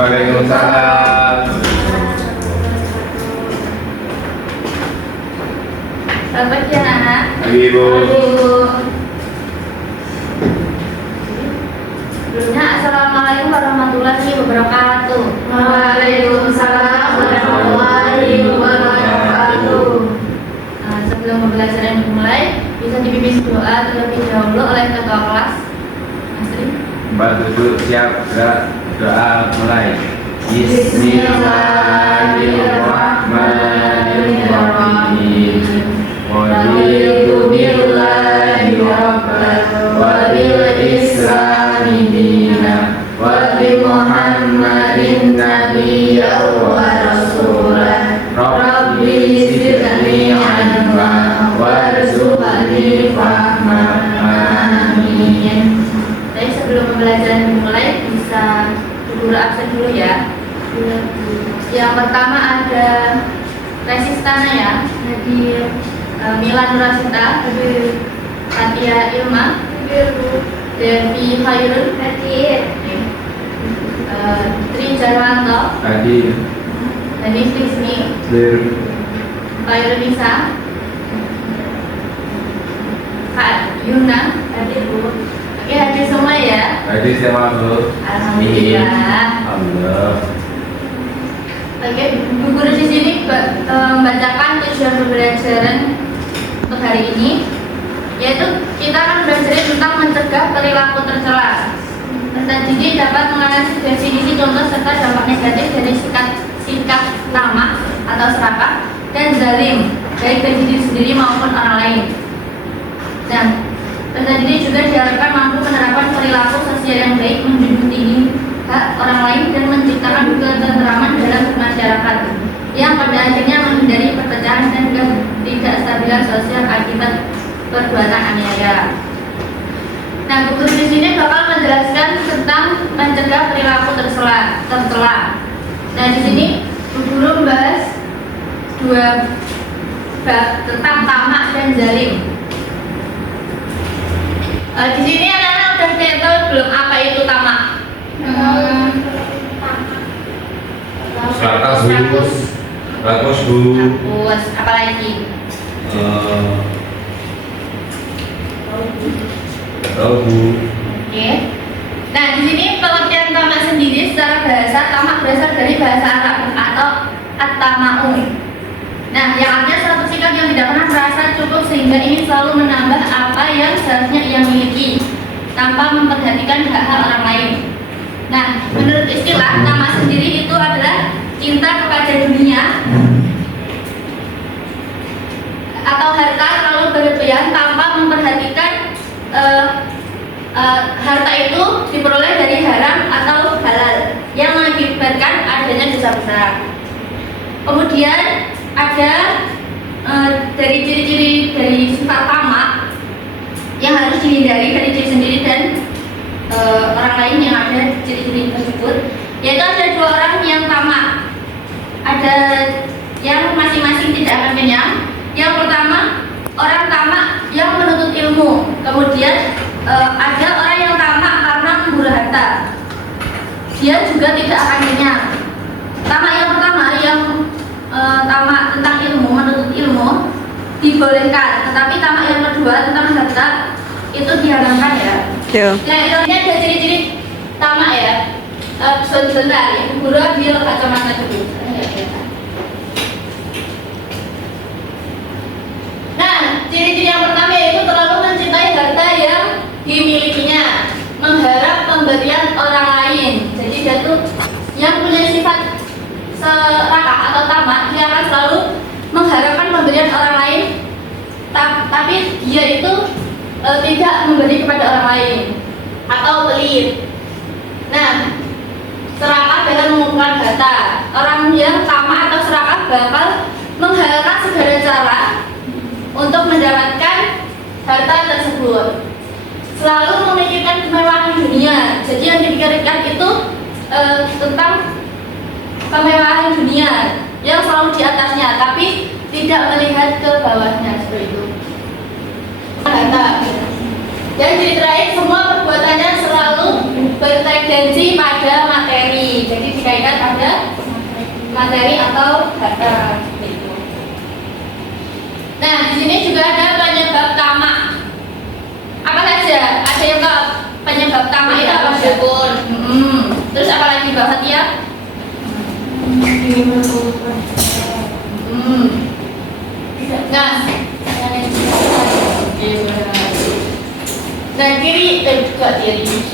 Waalaikumsalam. Selamat pagi anak-anak. Pagi Ibu. Sebelumnya assalamualaikum warahmatullahi wabarakatuh. Waalaikumsalam warahmatullahi wabarakatuh. Sebelum pembelajaran dimulai, bisa dipimpin doa terlebih dahulu oleh ketua kelas. Asri. Mbak duduk siap, gerak, doa mulai. Bismillahirrahmanirrahim. Raditu billahi rabban wa bil islami dinan wa bi Muhammadin nabiyyan wa rasulan. Rabbi zidni ilma warzuqni fahman. Amin. Tapi sebelum pembelajaran dimulai, bisa guru absen dulu ya. Yang pertama ada Resistana ya, hadir. Milan Nurasita, hadir. Katia Ilma, hadir. Devi Khairul, hadir. Tri Jarwanto, Hadir. Denis Tisni, Hadir. Khairul Nisa, Kak Yuna, hadir Bu. Oke, hadir semua ya. Hadir semua Bu. Alhamdulillah. Allah. Oke, Bu Guru di sini membacakan tujuan pembelajaran untuk hari ini, yaitu kita akan belajar tentang mencegah perilaku tercela. Peserta didik dapat menganalisis definisi contoh serta dampak negatif dari sikap tamak atau serakah dan zalim, baik bagi diri sendiri maupun orang lain. Dan peserta didik juga diharapkan mampu menerapkan perilaku sosial yang baik, menjunjung tinggi hak orang lain dan menciptakan ketentraman dalam masyarakat yang pada akhirnya menghindari perpecahan dan ketidakstabilan sosial akibat perbuatan aniaya. Nah, Bu Guru di sini bakal menjelaskan tentang mencegah perilaku tercela. Nah, di sini Bu Guru membahas dua bab tentang tamak dan zalim. Di sini anak-anak udah tahu belum apa itu tamak? Rakus Bu. Rakus, apa lagi? Tahu Bu. Oke. Nah, di sini pengertian tamak sendiri secara bahasa, tamak berasal dari bahasa Arab atau at-tama'u. Nah, yang artinya suatu sikap yang tidak pernah merasa cukup sehingga ingin selalu menambah apa yang seharusnya ia miliki tanpa memperhatikan hak-hak orang lain. Nah, menurut istilah, tamak sendiri itu adalah cinta kepada dunia atau harta terlalu berlebihan tanpa memperhatikan harta itu diperoleh dari haram atau halal yang mengakibatkan adanya dosa besar. Kemudian ada dari ciri-ciri dari sifat tamak yang harus dihindari dari diri sendiri dan orang lain yang ada ciri-ciri tersebut, yaitu ada dua orang yang tamak. Ada yang masing-masing tidak akan kenyang. Yang pertama, orang tamak yang menuntut ilmu. Kemudian ada orang yang tamak karena memburu harta. Dia juga tidak akan kenyang. Tamak yang pertama yang tamak tentang ilmu, menuntut ilmu dibolehkan, tetapi tamak yang kedua tentang harta itu diharamkan ya. Nah, ini ada ciri-ciri tamak ya. Sebentar, Ibu Guru ambil kacamata dulu. Nah, ciri-ciri yang pertama yaitu terlalu mencintai harta yang dimilikinya, mengharap pemberian orang lain. Jadi dia tuh yang punya sifat serakah atau tamak, dia akan selalu mengharapkan pemberian orang lain, tapi dia itu tidak memberi kepada orang lain atau pelit. Nah, serakah dalam mengumpulkan harta. Orang yang tamak atau serakah bakal menghalalkan segala cara untuk mendapatkan harta tersebut. Selalu memikirkan kemewahan dunia. Jadi yang dipikirkan itu tentang kemewahan dunia yang selalu di atasnya, tapi tidak melihat ke bawahnya seperti itu. Harta. Dan ciri terakhir, semua perbuatannya selalu bertendensi pada materi. Jadi dikaitkan ada materi atau harta. Gitu. Nah, di sini juga ada penyebab tamak. Apa saja? Ada yang penyebab tamak itu apa? Syukur. Terus apa lagi Mbak Fatia? Nah,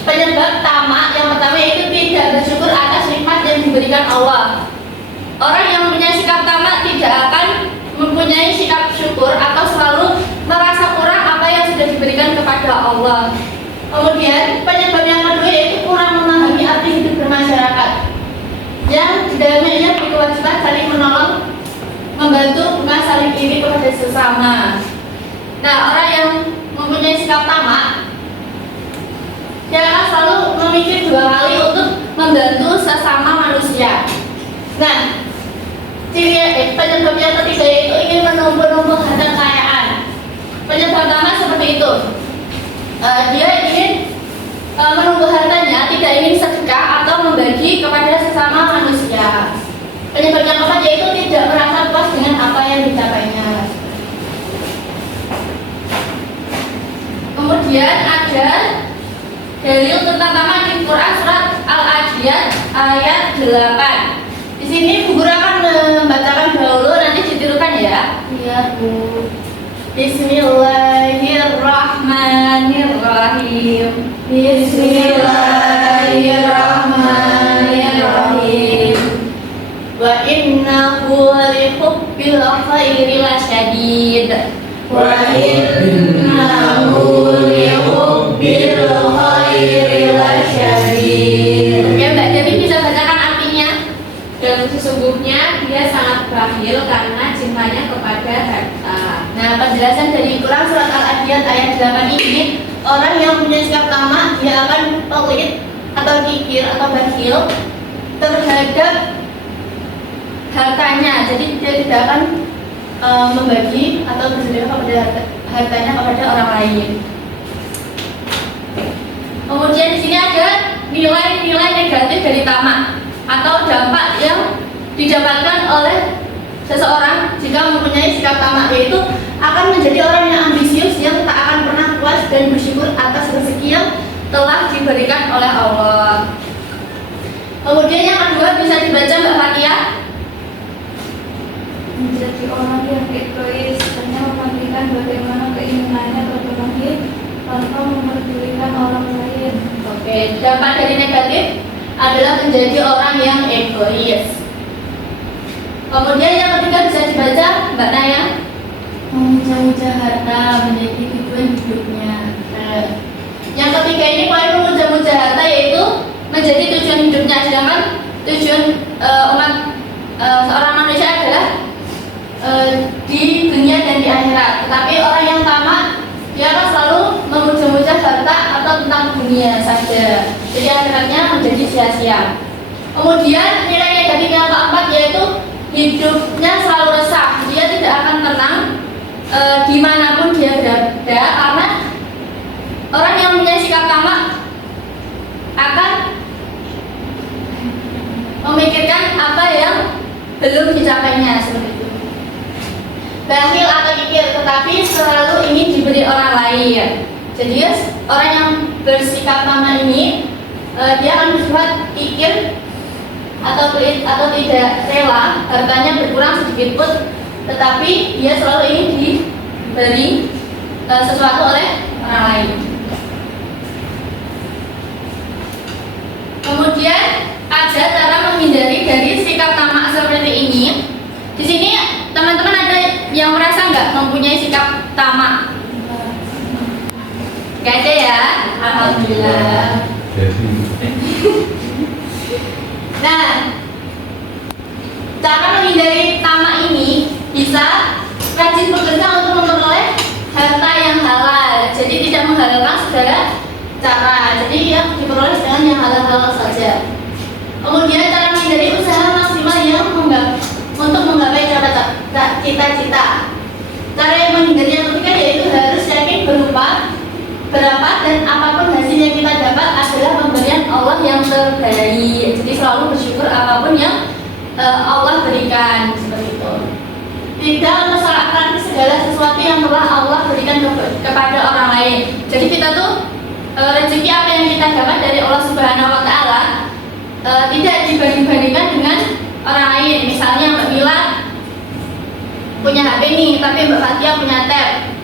penyebab tamak yang pertama itu tidak bersyukur atas nikmat yang diberikan Allah. Orang yang mempunyai sikap tamak tidak akan mempunyai sikap syukur atau selalu merasa kurang apa yang sudah diberikan kepada Allah. Kemudian penyebab yang kedua yaitu kurang memahami arti hidup bermasyarakat, yang di dalamnya ia berkewajiban saling menolong, membantu, bukan saling iri kepada sesama. Nah, orang yang mempunyai sikap tamak, dia akan selalu memikir dua kali untuk membantu sesama manusia. Nah, penyebab yang ketiga yaitu ingin menumpuk-numpuk harta kekayaan. Penyebab tamak seperti itu. Dia ingin menumpuk hartanya, tidak ingin sedekah atau membagi kepada sesama manusia. Penyebab yang keempat yaitu tidak merasa puas dengan apa yang dicapainya. Kemudian ada dalil tentang tamak di Quran surat Al-Adiyat ayat 8. Di sini Bu Guru akan membacakan dahulu, nanti ditirukan ya. Iya, Bu. Bismillahirrahmanirrahim. Bismillahirrahmanirrahim. Wa innahu lihubbil khairi lasyadid. Wa innahu lihubbil khairi lasyadid. Ya Mbak Dewi bisa bacakan artinya. Dan sesungguhnya dia sangat bakhil karena cintanya kepada harta. Nah, penjelasan dari Quran surat Al-Adiyat ayat 8 ini, orang yang punya sikap tamak dia akan pelit atau kikir atau bakhil terhadap hartanya. Jadi dia tidak akan membagi atau bersedekah kepada hartanya kepada orang lain. Kemudian di sini ada nilai-nilai negatif dari tamak atau dampak yang didapatkan oleh seseorang jika mempunyai sikap tamak, yaitu akan menjadi orang yang ambisius yang tak akan pernah puas dan bersyukur atas rezeki yang telah diberikan oleh Allah. Kemudian yang kedua bisa dibaca Mbak Fatia. Menjadi orang yang egois, hanya mementingkan bagaimana keinginannya terpenuhi tanpa memperdulikan orang lain. Oke, dampak dari negatif adalah menjadi orang yang egois. Kemudian yang ketiga bisa dibaca Mbak Naya. Memuja-muja harta menjadi tujuan hidupnya. Yang ketiga ini poin memuja-muja harta yaitu menjadi tujuan hidupnya, sedangkan tujuan seorang manusia adalah di dunia dan di akhirat. Tetapi orang yang tamak dia akan selalu memuja-muja harta atau tentang dunia saja, jadi akhiratnya menjadi sia-sia. Kemudian nilai negatif yang keempat yaitu hidupnya selalu resah, dia tidak akan tenang dimanapun dia berada, karena orang yang punya sikap tamak akan memikirkan apa yang belum dicapainya, seperti itu. Bakhil atau kikir, tetapi selalu ingin diberi orang lain. Jadi orang yang bersikap tamak ini dia akan bersifat kikir atau tidak rela hartanya berkurang sedikit pun, tetapi dia selalu ingin diberi sesuatu oleh orang lain. Kemudian ada cara menghindari dari sikap tamak seperti ini. Di sini teman-teman ada yang merasa nggak mempunyai sikap tamak? Gak ada ya? Alhamdulillah. Nah, cara menghindari tamak ini bisa rajin bekerja untuk memperoleh harta yang halal. Jadi tidak menghalalkan segala cara. Jadi yang diperoleh dengan yang halal-halal saja. Kemudian cara menghindari usaha maksimal yang untuk menggapai cita-cita. Cara yang menghindari yang ketiga yaitu harus yakin berupa berapa dan apapun hasil yang kita dapat adalah pemberian Allah yang terbaik. Jadi selalu bersyukur apapun yang Allah berikan, seperti itu. Tidak mempersoalkan segala sesuatu yang telah Allah berikan kepada orang lain. Jadi kita tuh rezeki apa yang kita dapat dari Allah Subhanahu Wa Taala tidak dibanding-bandingkan dengan orang lain. Misalnya Mbak Mila punya HP nih, tapi Mbak Fatia punya tab.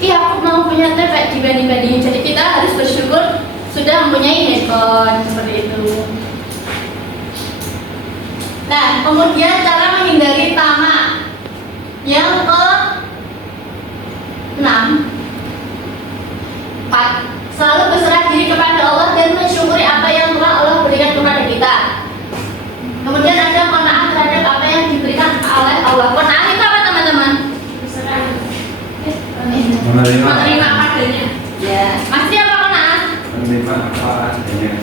Iya, aku mau punya tab, dibanding-bandingin. Jadi kita harus bersyukur sudah mempunyai handphone, seperti itu. Nah, kemudian cara menghindari tamak. Yang ke-6, selalu berserah diri kepada Allah dan mensyukuri apa yang telah Allah berikan kepada kita. Kemudian ada qanaah terhadap apa yang diberikan oleh Allah. Qanaah itu apa, teman-teman? Menerima padanya. Ya, masih apa qanaah? Menerima apa adanya.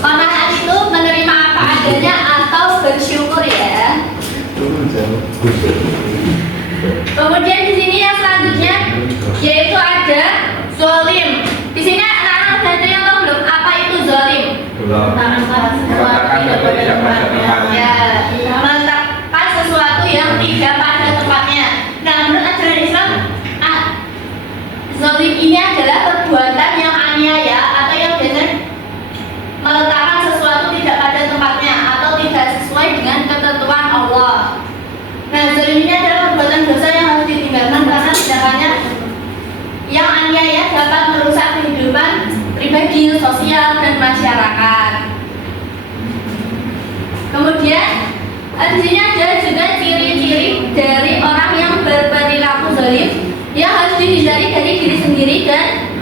Qanaah itu menerima apa adanya atau bersyukur, ya. Kemudian di sini yang selanjutnya yaitu ada zalim. Di sini anak-anak udah ada yang tahu belum apa itu zalim? Belum. Meletakkan sesuatu tidak pada tempatnya. Ya, meletakkan sesuatu yang tidak pada tempatnya. Nah, menurut ajaran Islam, zalim ini adalah perbuatan yang aniaya atau yang biasanya meletakkan sesuatu tidak pada tempatnya atau tidak sesuai dengan ketentuan Allah. Nah, zalim ini adalah perbuatan dosa yang harus ditinggalkan karena tindakannya yang aniaya dapat merusak kehidupan pribadi, sosial, dan masyarakat. Kemudian di sini ada juga ciri-ciri dari orang yang berperilaku zalim yang harus dihindari dari diri sendiri dan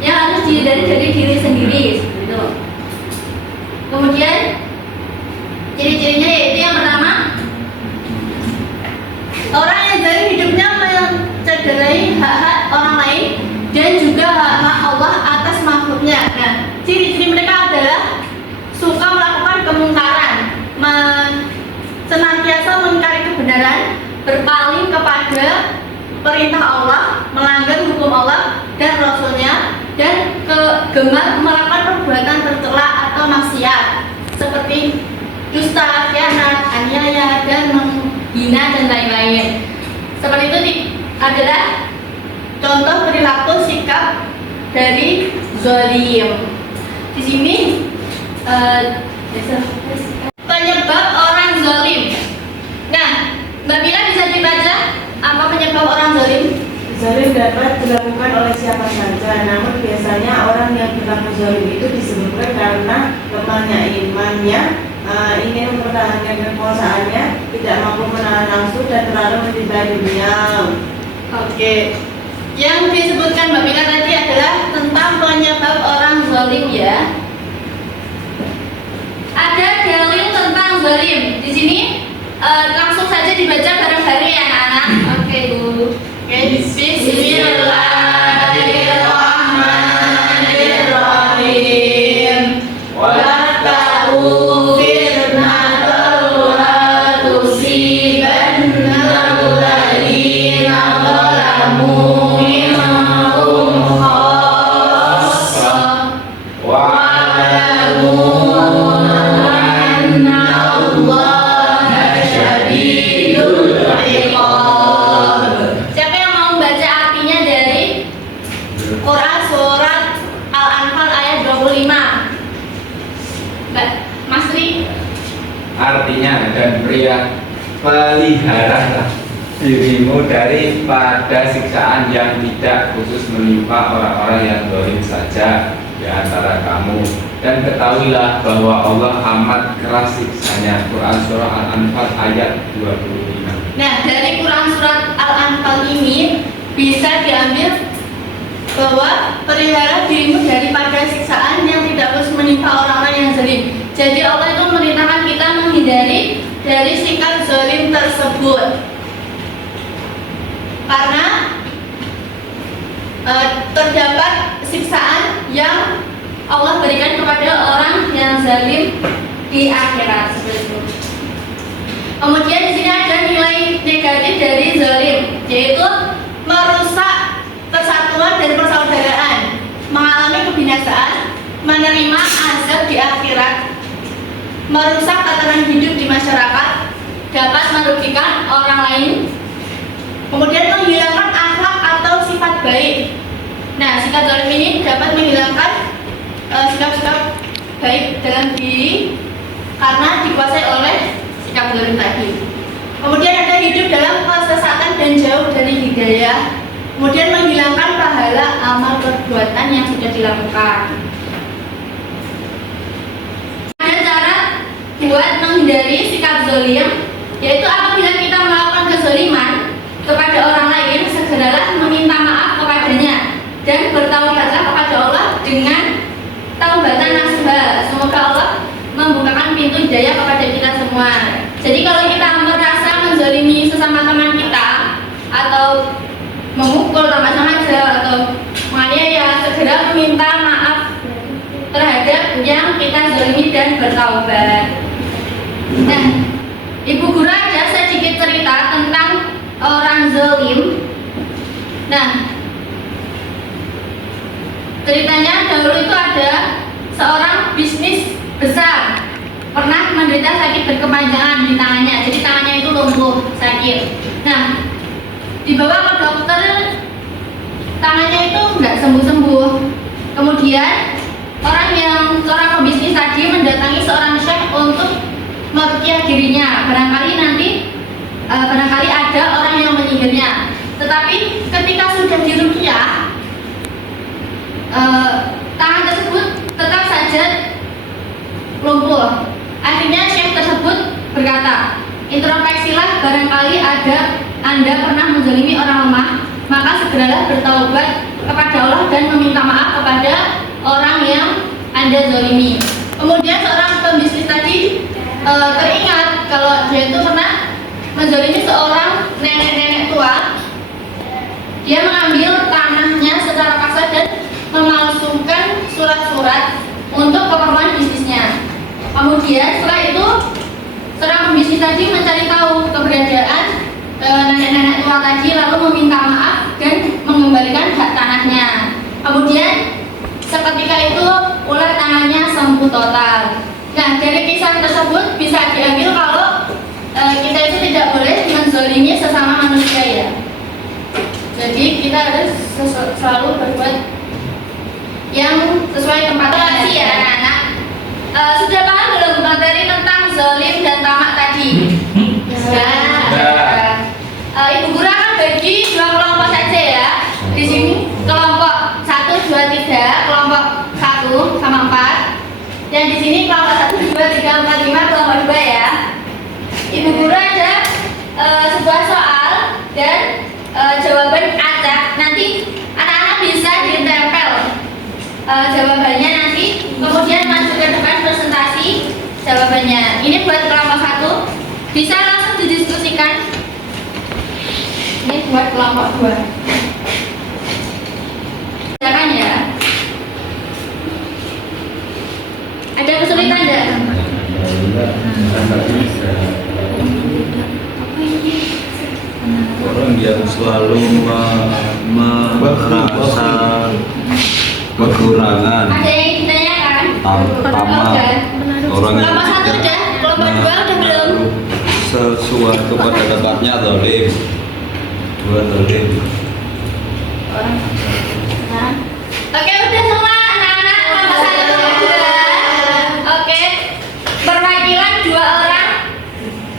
yang harus dihindari dari diri sendiri, seperti itu. Kemudian ciri-cirinya yaitu yang pertama, orang yang zalim hidupnya mencederai hak-hak orang lain dan juga hak-hak Allah atas makhluknya. Nah, ciri-ciri mereka adalah suka melakukan kemungkaran, senantiasa mengingkari kebenaran, berpaling kepada perintah Allah, melanggar hukum Allah dan Rasulnya, dan gemar melakukan perbuatan tercela atau maksiat seperti dusta, khianat, aniaya, dan menghina dan lain-lain. Seperti itu adalah contoh perilaku sikap dari zalim. Di sini penyebab orang zalim. Nah, Mbak Mila bisa dibaca apa penyebab orang zalim? Zalim dapat dilakukan oleh siapa saja, namun biasanya orang yang berlaku zalim itu disebabkan karena lemahnya imannya, ingin mempertahankan kekuasaannya, tidak mampu menahan nafsu dan terlalu mencintai dunia. Oke. Yang disebutkan Mbak Mila tadi adalah tentang penyebab orang zalim, ya. Ada dalil tentang zalim. Di sini langsung saja dibaca bareng-bareng ya, anak-anak. Oke, Bu. Oke, Bismillahirrahmanirrahim. Wattaqu fitnatan la tusibanna alladziina zalamu minkum khassah wa'lamu anna Allaha syadidul iqab. Siapa yang mau baca artinya dari Quran surat Al-Anfal ayat 25? Mbak Masri. Artinya, dan pria, peliharalah dirimu daripada siksaan yang tidak khusus menimpa orang-orang yang zalim saja di antara kamu, dan ketahuilah bahwa Allah amat keras siksanya. Quran surah Al-Anfal ayat 25. Nah, dari Quran surat Al-Anfal ini bisa diambil bahwa pelihara dirimu daripada siksaan yang tidak harus menimpa orang-orang yang zalim. Jadi Allah itu memerintahkan kita menghindari dari sikap zalim tersebut, karena terdapat siksaan yang Allah berikan kepada orang yang zalim di akhirat, seperti itu. Kemudian di sini ada nilai negatif dari zalim, yaitu merusak persatuan dan persaudaraan, mengalami menerima azab di akhirat, merusak tatanan hidup di masyarakat, dapat merugikan orang lain, kemudian menghilangkan akhlak atau sifat baik. Nah, sikap zalim ini dapat menghilangkan sikap-sikap baik dalam diri karena dikuasai oleh sikap zalim tadi. Kemudian ada hidup dalam kesesatan dan jauh dari hidayah, kemudian menghilangkan pahala amal perbuatan yang sudah dilakukan. Ada cara buat menghindari sikap zalim, yaitu apabila kita melakukan kezaliman kepada orang lain, segeralah meminta maaf kepadanya dan bertaubatlah kepada Allah dengan taubatan nasuha. Semoga Allah membukakan pintu hidayah kepada kita semua. Jadi kalau kita merasa menzalimi sesama teman kita atau memukul tanpa sengaja atau menganiaya, segera meminta maaf terhadap yang kita zalimi dan bertaubat. Nah, Ibu Guru ada sedikit cerita tentang orang zalim. Nah, ceritanya dahulu itu ada seorang bisnis besar pernah menderita sakit berkepanjangan di tangannya, jadi tangannya itu lumpuh sakit. Nah, dibawa ke dokter, tangannya itu nggak sembuh-sembuh. Kemudian seorang pebisnis tadi mendatangi seorang syekh untuk meruqyah dirinya, barangkali ada orang yang menyihirnya. Tetapi ketika sudah diruqyah, tangan tersebut tetap saja lumpuh. Akhirnya syekh tersebut berkata, introspeksilah, barangkali Anda pernah menzalimi orang lemah, maka segeralah bertaubat kepada Allah dan meminta maaf kepada orang yang Anda zalimi. Kemudian seorang pembisnis tadi teringat kalau dia itu pernah menzalimi seorang nenek-nenek tua. Dia mengambil tanahnya secara paksa dan memalsukan surat-surat untuk keperluan bisnisnya. Kemudian setelah itu seorang pembisnis tadi mencari tahu keberadaan nenek-nenek tua tadi, lalu meminta maaf dan mengembalikan hak tanahnya. Kemudian seketika itu ular tangannya sembuh total. Nah, dari kisah tersebut bisa diambil kalau kita itu tidak boleh menzalimi sesama manusia ya. Jadi kita harus selalu berbuat yang sesuai tempatnya ya anak-anak. Sudah paham belum materi tentang zalim dan tamak tadi? Sudah. Ibu Guru akan bagi dua kelompok saja ya. Di sini kelompok 1, 2, 3, kelompok 1 sama 4. Dan di sini kelompok 1, 2, 3, 4, 5, kelompok 2 ya. Ibu Guru ada sebuah soal dan jawaban acak. Nanti anak-anak bisa ditempel jawabannya nanti, kemudian masuk ke depan presentasi jawabannya. Ini buat kelompok 1, bisa langsung didiskusikan. Ini buat kelompok 2. Silakan ya. Ada kesulitan enggak? Orang yang selalu merasa kekurangan, Ada yang ditanyakan? tamak, orang yang Kelompok 1 udah, kelompok 2 udah belum? sesuatu pada tempatnya zalim, dua zalim. Oke, udah semua anak-anak kelompok 1 kelompok 2. Oke, perwakilan 2 orang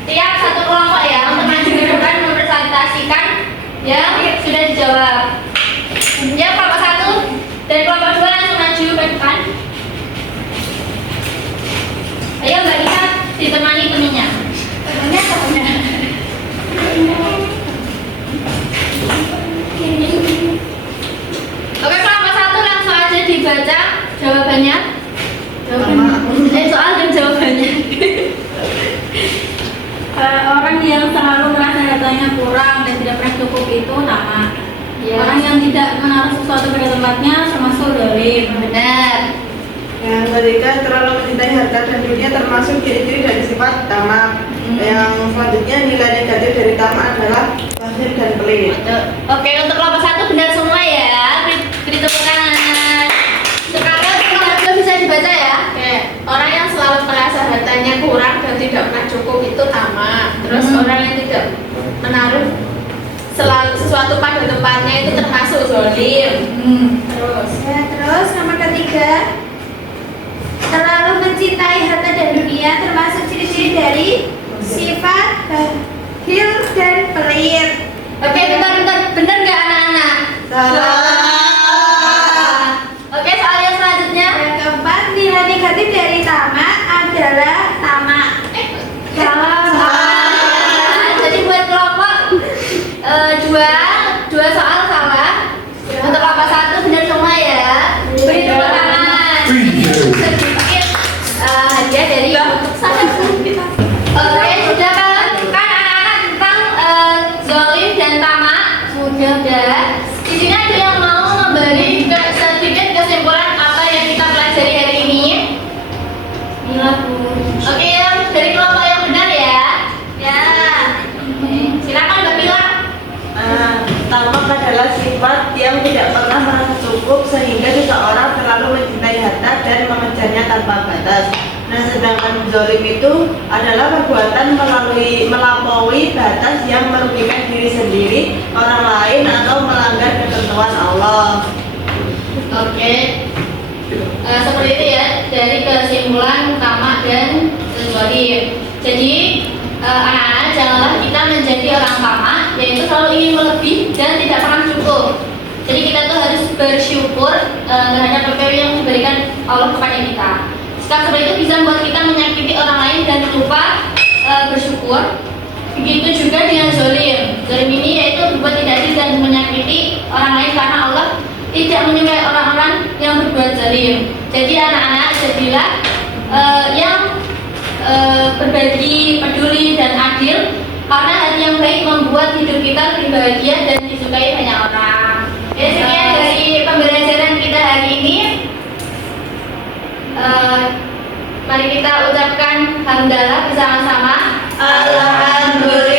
tiap satu kelompok ya untuk maju ke depan mempresentasikan yang sudah dijawab. Ya, kelompok 1 dan kelompok 2 langsung maju ke depan. Ayo Mbak Lisa ditemani temennya. Temennya. Oke, kelompok 1 langsung aja dibaca jawabannya. Soal dan jawabannya. Orang yang selalu merasa datanya kurang dan tidak pernah cukup itu tamak. Ya. Orang yang tidak menaruh sesuatu pada tempatnya termasuk zalim. Benar. Yang mereka terlalu mencintai harta dan dunia termasuk ciri-ciri dari sifat tamak. Yang selanjutnya nilai negatif dari tamak adalah bakhil dan pelit. Oke, untuk kelompok 1 benar semua ya. Beri tepuk tangan. Sekarang kelompok 2 bisa dibaca ya. tidak pernah cukup itu tamak. Terus orang yang tidak menaruh selalu sesuatu pada tempatnya itu termasuk zalim. Terus nomor ketiga, terlalu mencintai harta dan dunia termasuk ciri-ciri dari sifat bakhil dan pelit. Oke, bentar. Bener nggak anak-anak? Oke, soal yang selanjutnya. Yang keempat, nilai negatif dari tamak adalah tamak. Salah. Jadi buat kelompok dua soal salah. Untuk kelompok satu benar semua ya. Beri tepuk tangan. Sedikit hadiah dari untuk saya. Oke, sudah kan anak-anak tentang zalim dan tamak sudah. Di sini ada yang mau memberi sedikit kesimpulan apa yang kita pelajari hari ini? Oke, yang dari kelompok yang benar ya. Ya. Silakan Mbak Mila. Tamak adalah sifat yang tidak pernah merasa cukup sehingga seseorang terlalu mencintai harta dan mengejarnya tanpa batas. Nah, sedangkan zalim itu adalah perbuatan melampaui batas yang merugikan diri sendiri, orang lain atau melanggar ketentuan Allah. Oke. Seperti itu ya dari kesimpulan tamak dan zalim. Jadi anak-anak janganlah kita menjadi orang tamak, yaitu selalu ingin melebih dan tidak pernah cukup. Jadi kita tuh harus bersyukur terhadap apa yang diberikan Allah kepada kita. Sikap seperti itu bisa membuat kita menyakiti orang lain dan lupa bersyukur. Begitu juga dengan zalim. Zalim ini yaitu berbuat tidak adil dan menyakiti orang lain karena Allah tidak menyukai orang-orang yang berbuat zalim. Jadi anak-anak jadilah yang berbagi, peduli dan adil, karena hati yang baik membuat hidup kita lebih bahagia dan disukai banyak orang. Ya, sekian dari pembelajaran kita hari ini. Mari kita ucapkan hamdalah bersama-sama. Alhamdulillah.